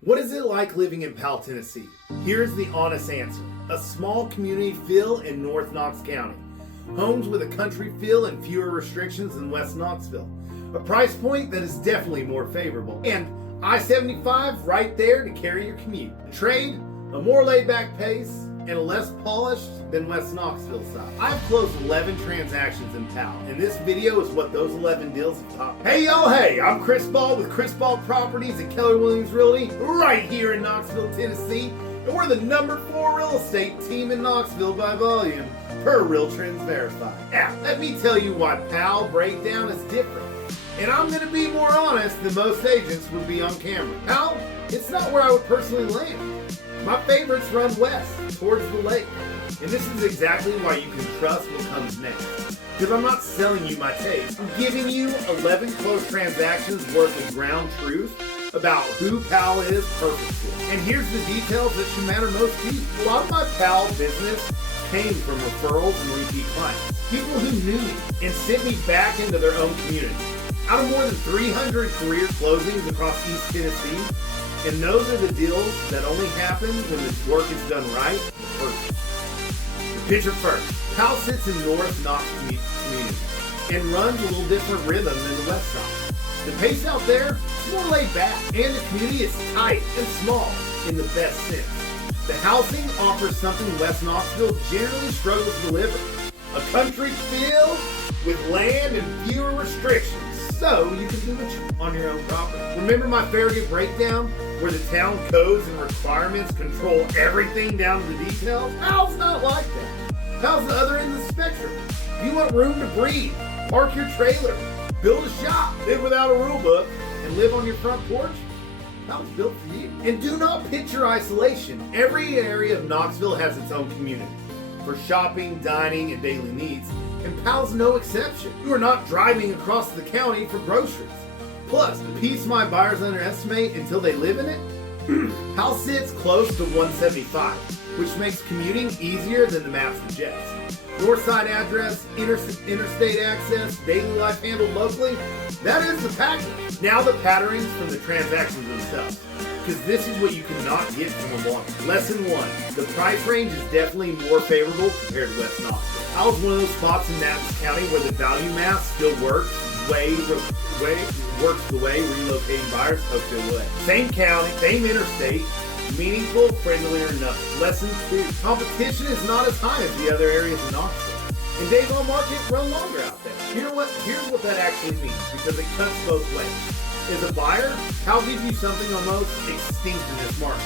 What is it like living in Powell, Tennessee? Here's the honest answer. A small community feel in North Knox County. Homes with a country feel and fewer restrictions than West Knoxville. A price point that is definitely more favorable. And I-75 right there to carry your commute. The trade, a more laid-back pace, and a less polished than West Knoxville side. I've closed 11 transactions in Powell, and this video is what those 11 deals have taught me. Hey y'all, hey, I'm Chris Ball with Chris Ball Properties and Keller Williams Realty right here in Knoxville, Tennessee. And we're the number 4 real estate team in Knoxville by volume per RealTrends Verified. Now, let me tell you why Powell Breakdown is different. And I'm going to be more honest than most agents would be on camera. Powell, it's not where I would personally land. My favorites run west, towards the lake. And this is exactly why you can trust what comes next. Because I'm not selling you my taste. I'm giving you 11 closed transactions worth of ground truth about who Powell is purposefully. And here's the details that should matter most to you. A lot of my Powell business came from referrals and repeat clients. People who knew me and sent me back into their own community. Out of more than 300 career closings across East Tennessee, and those are the deals that only happen when the work is done right first. The picture first. Powell sits in North Knox community and runs a little different rhythm than the west side. The pace out there is more laid back, and the community is tight and small in the best sense. The housing offers something West Knoxville generally struggles to deliver. A country feel with land and fewer restrictions, so you can do it on your own property. Remember my Farragut breakdown, where the town codes and requirements control everything down to the details? Powell's not like that. Powell's the other end of the spectrum. You want room to breathe, park your trailer, build a shop, live without a rule book, and live on your front porch? Powell's built for you. And do not picture isolation. Every area of Knoxville has its own community for shopping, dining, and daily needs. And Powell's no exception. You are not driving across the county for groceries. Plus, the piece my buyers underestimate until they live in it, Powell sits close to 175, which makes commuting easier than the map suggests. North side address, interstate access, daily life handled locally, that is the package. Now the patterns from the transactions themselves, because this is what you cannot get from a one. Lesson 1, the price range is definitely more favorable compared to West Knoxville. I was one of those spots in Knox County where the value math still works the way relocating buyers hoped it would. Same county, same interstate, meaningful, friendlier enough. Lesson 2, competition is not as high as the other areas in Knoxville. And days on market run longer out there. Here's what that actually means, because it cuts both ways. As a buyer, Powell gives you something almost extinct in this market.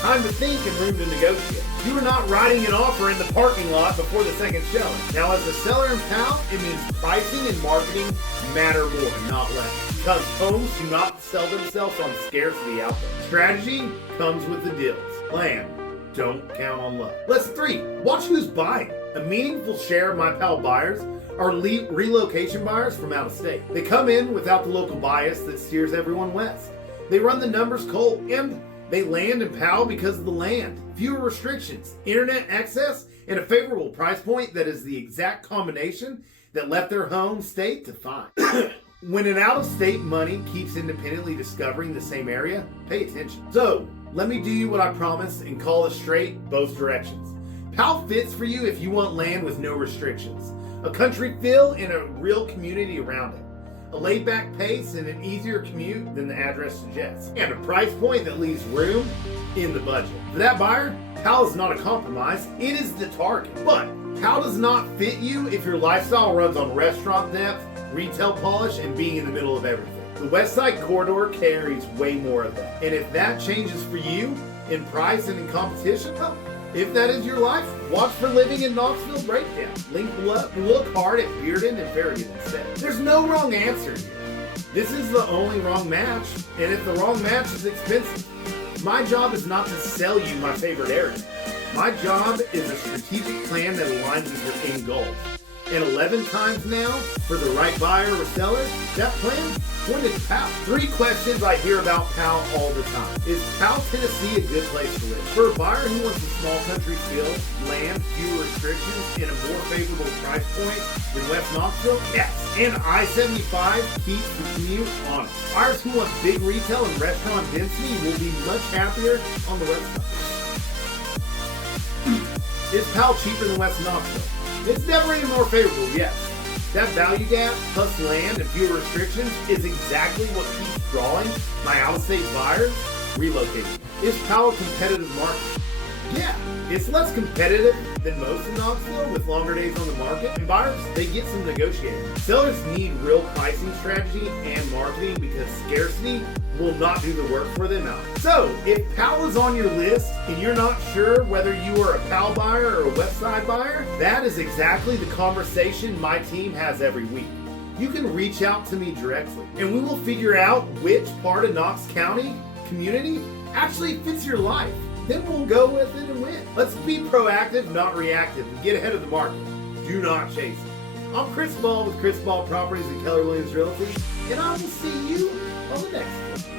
Time to think and room to negotiate. You are not writing an offer in the parking lot before the second showing. Now, as a seller in Powell, it means pricing and marketing matter more, not less. Because homes do not sell themselves on scarcity out there. Strategy comes with the deals. Plan. Don't count on luck. Lesson 3, watch who's buying. A meaningful share of my Powell buyers are relocation buyers from out of state. They come in without the local bias that steers everyone west. They run the numbers cold, and they land in Powell because of the land, fewer restrictions, internet access, and a favorable price point that is the exact combination that left their home state to find. When an out-of-state money keeps independently discovering the same area, pay attention. So, let me do you what I promised and call it straight both directions. Powell fits for you if you want land with no restrictions, a country feel and a real community around it, a laid-back pace and an easier commute than the address suggests, and a price point that leaves room in the budget. For that buyer, Powell is not a compromise, it is the target. But Powell does not fit you if your lifestyle runs on restaurant depth, retail polish, and being in the middle of everything. The West Side corridor carries way more of that. And if that changes for you in price and in competition, well, if that is your life, watch for Living in Knoxville Breakdown. Link below. Look hard at Bearden and Farragut instead. There's no wrong answer here. This is the only wrong match, and if the wrong match is expensive. My job is not to sell you my favorite area. My job is a strategic plan that aligns with your end goals. And 11 times now, for the right buyer or seller, that plan pointed to Powell. 3 questions I hear about Powell all the time. Is Powell, Tennessee a good place to live? For a buyer who wants a small country feel, land, fewer restrictions, and a more favorable price point than West Knoxville? Yes. And I-75 keeps the commute honest. Buyers who want big retail and restaurant density will be much happier on the west side. Is Powell cheaper than West Knoxville? It's never any more favorable, yes. That value gap, plus land and fewer restrictions, is exactly what keeps drawing my out-of-state buyers relocating. Is Powell a competitive market? Yeah, it's less competitive than most in Knoxville with longer days on the market, and buyers, they get some negotiating. Sellers need real pricing strategy and marketing because scarcity will not do the work for them out. So, if Powell is on your list and you're not sure whether you are a Powell buyer or a Westside buyer, that is exactly the conversation my team has every week. You can reach out to me directly, and we will figure out which part of Knox County community actually fits your life. Then we'll go with it and win. Let's be proactive, not reactive, and get ahead of the market. Do not chase it. I'm Chris Ball with Chris Ball Properties and Keller Williams Realty, and I will see you on the next one.